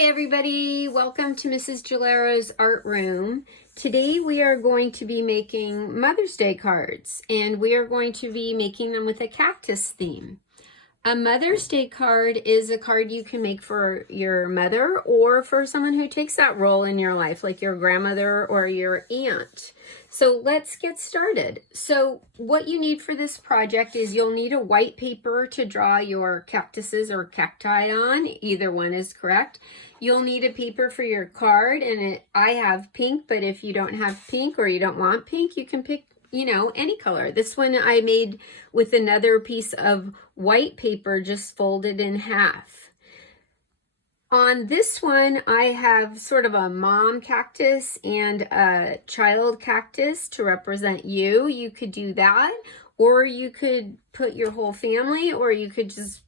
Hi everybody, welcome to Mrs. Gelaro's art room. Today we are going to be making Mother's Day cards, and we are going to be making them with a cactus theme. A Mother's Day card is a card you can make for your mother or for someone who takes that role in your life, like your grandmother or your aunt. So let's get started. So what you need for this project is you'll need a white paper to draw your cactuses or cacti on. Either one is correct. You'll need a paper for your card, and I have pink, but if you don't have pink or you don't want pink, you can pick any color. This one I made with another piece of white paper just folded in half. On this one, I have sort of a mom cactus and a child cactus to represent you. You could do that, or you could put your whole family, or you could just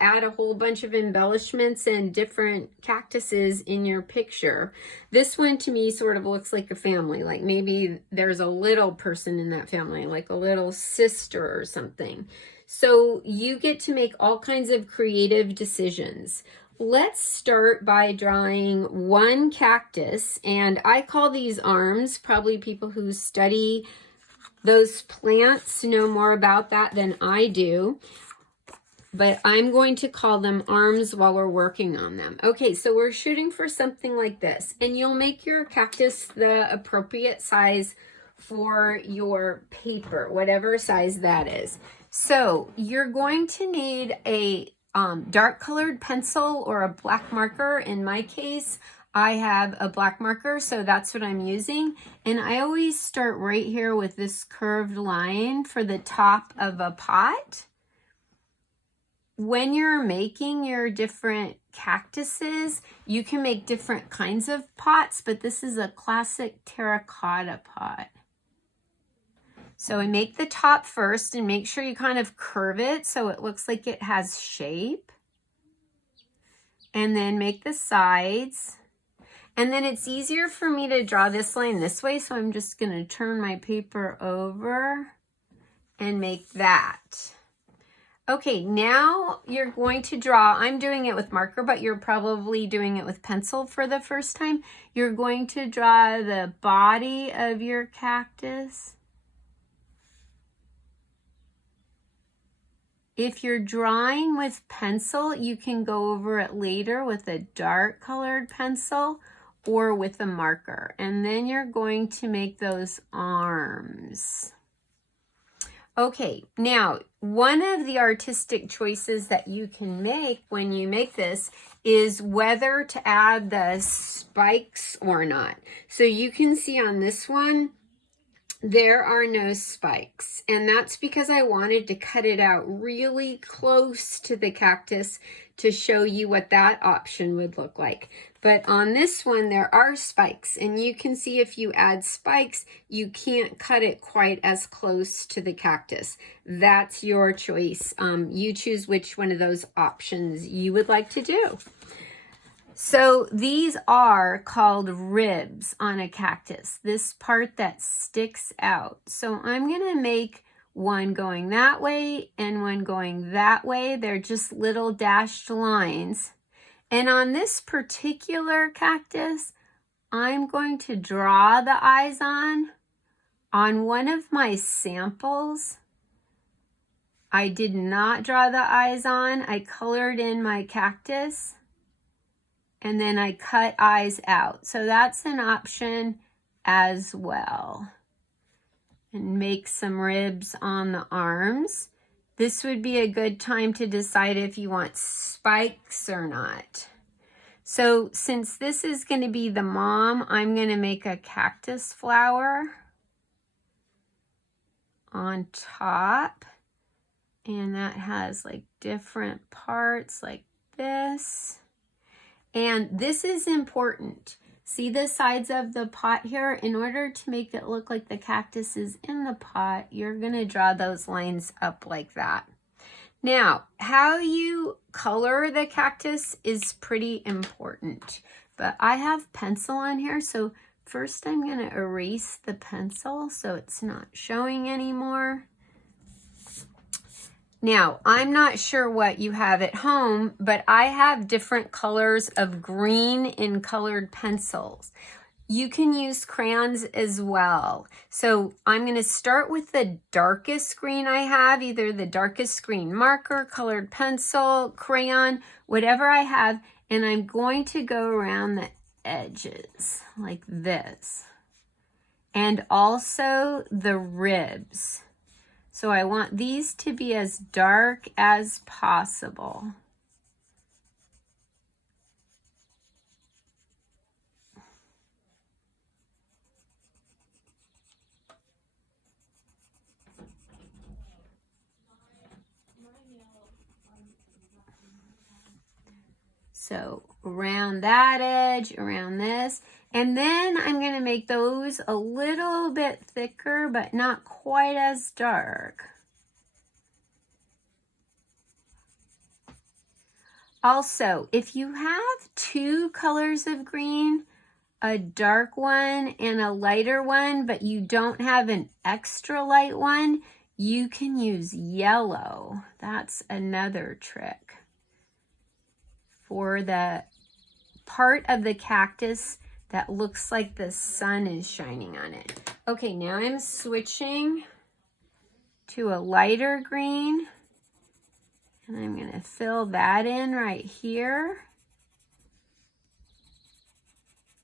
add a whole bunch of embellishments and different cactuses in your picture. This one to me sort of looks like a family, like maybe there's a little person in that family, like a little sister or something. So you get to make all kinds of creative decisions. Let's start by drawing one cactus, and I call these arms. Probably people who study those plants know more about that than I do. But I'm going to call them arms while we're working on them. Okay, so we're shooting for something like this, and you'll make your cactus the appropriate size for your paper, whatever size that is. So you're going to need a dark colored pencil or a black marker. In my case, I have a black marker, so that's what I'm using. And I always start right here with this curved line for the top of a pot. When you're making your different cactuses, you can make different kinds of pots, but this is a classic terracotta pot. So I make the top first and make sure you kind of curve it so it looks like it has shape. And then make the sides. And then it's easier for me to draw this line this way, so I'm just going to turn my paper over and make that. Okay, now you're going to draw, I'm doing it with marker, but you're probably doing it with pencil for the first time. You're going to draw the body of your cactus. If you're drawing with pencil, you can go over it later with a dark colored pencil or with a marker. And then you're going to make those arms. Okay, now one of the artistic choices that you can make when you make this is whether to add the spikes or not. So you can see on this one, there are no spikes, and that's because I wanted to cut it out really close to the cactus to show you what that option would look like. But on this one, there are spikes, and you can see if you add spikes, you can't cut it quite as close to the cactus. That's your choice. You choose which one of those options you would like to do. So these are called ribs on a cactus, this part that sticks out. So I'm going to make one going that way and one going that way. They're just little dashed lines. And on this particular cactus, I'm going to draw the eyes on. On one of my samples, I did not draw the eyes on. I colored in my cactus, and then I cut eyes out. So that's an option as well. And make some ribs on the arms. This would be a good time to decide if you want spikes or not. So since this is going to be the mom, I'm going to make a cactus flower on top. And that has like different parts like this. And this is important. See the sides of the pot here? In order to make it look like the cactus is in the pot, you're going to draw those lines up like that. Now, how you color the cactus is pretty important. But I have pencil on here, so first I'm going to erase the pencil so it's not showing anymore. Now, I'm not sure what you have at home, but I have different colors of green in colored pencils. You can use crayons as well. So I'm going to start with the darkest green I have, either the darkest green marker, colored pencil, crayon, whatever I have, and I'm going to go around the edges like this. And also the ribs. So I want these to be as dark as possible. So around that edge, around this, and then I'm going to make those a little bit thicker, but not quite as dark. Also, if you have two colors of green, a dark one and a lighter one, but you don't have an extra light one, you can use yellow. That's another trick. For the part of the cactus that looks like the sun is shining on it. Okay, now I'm switching to a lighter green, and I'm going to fill that in right here.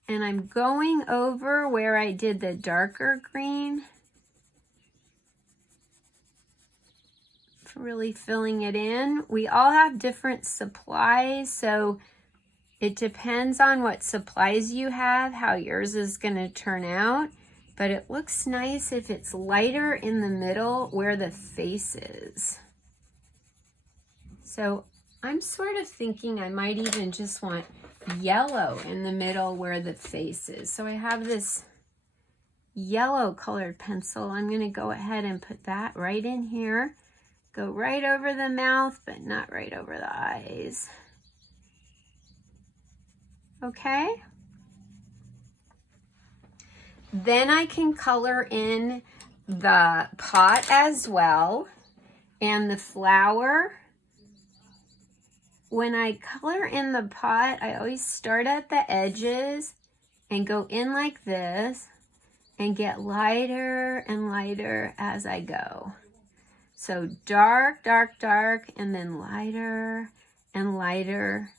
And I'm going over where I did the darker green, really filling it in. We all have different supplies, so it depends on what supplies you have, how yours is going to turn out. But it looks nice if it's lighter in the middle where the face is. So I'm sort of thinking I might even just want yellow in the middle where the face is. So I have this yellow colored pencil. I'm going to go ahead and put that right in here. Go right over the mouth, but not right over the eyes. Okay? Then I can color in the pot as well, and the flower. When I color in the pot, I always start at the edges and go in like this and get lighter and lighter as I go. So dark, dark, dark, and then lighter and lighter.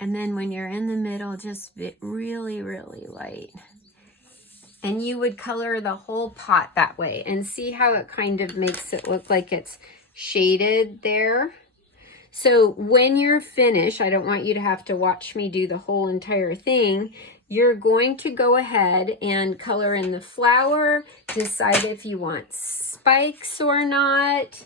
And then when you're in the middle, just really, really light. And you would color the whole pot that way and see how it kind of makes it look like it's shaded there. So when you're finished, I don't want you to have to watch me do the whole entire thing. You're going to go ahead and color in the flower, decide if you want spikes or not.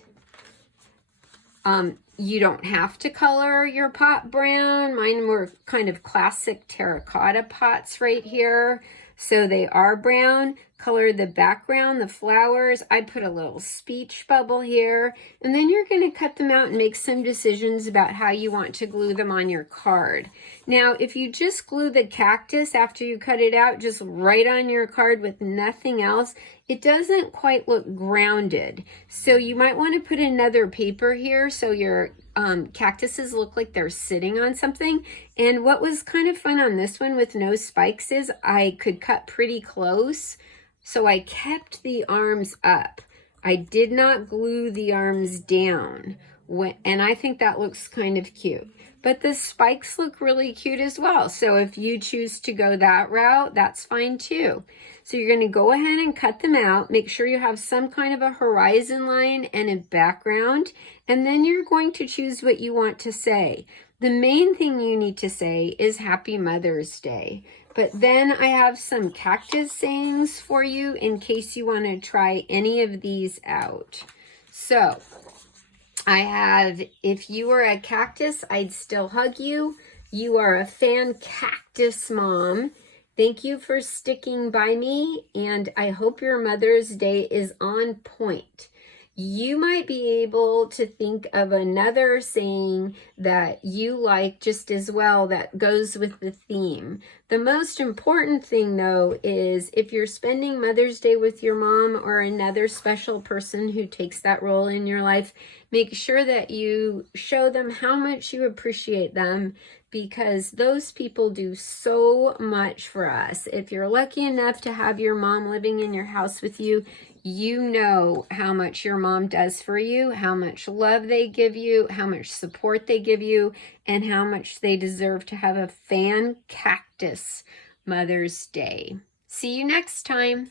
You don't have to color your pot brown. Mine were kind of classic terracotta pots right here. So they are brown. Color the background, the flowers. I put a little speech bubble here. And then you're going to cut them out and make some decisions about how you want to glue them on your card. Now, if you just glue the cactus after you cut it out, just right on your card with nothing else, it doesn't quite look grounded. So you might want to put another paper here so your cactuses look like they're sitting on something. And what was kind of fun on this one with no spikes is I could cut pretty close. So I kept the arms up. I did not glue the arms down. And I think that looks kind of cute. But the spikes look really cute as well. So if you choose to go that route, that's fine too. So you're going to go ahead and cut them out. Make sure you have some kind of a horizon line and a background. And then you're going to choose what you want to say. The main thing you need to say is Happy Mother's Day. But then I have some cactus sayings for you in case you want to try any of these out. So I have, if you were a cactus, I'd still hug you. You are a fan cactus mom. Thank you for sticking by me, and I hope your Mother's Day is on point. You might be able to think of another saying that you like just as well that goes with the theme. The most important thing, though, is if you're spending Mother's Day with your mom or another special person who takes that role in your life, Make sure that you show them how much you appreciate them, because those people do so much for us. If you're lucky enough to have your mom living in your house with you, you know how much your mom does for you, how much love they give you, how much support they give you, and how much they deserve to have a fan-cactus Mother's Day. See you next time.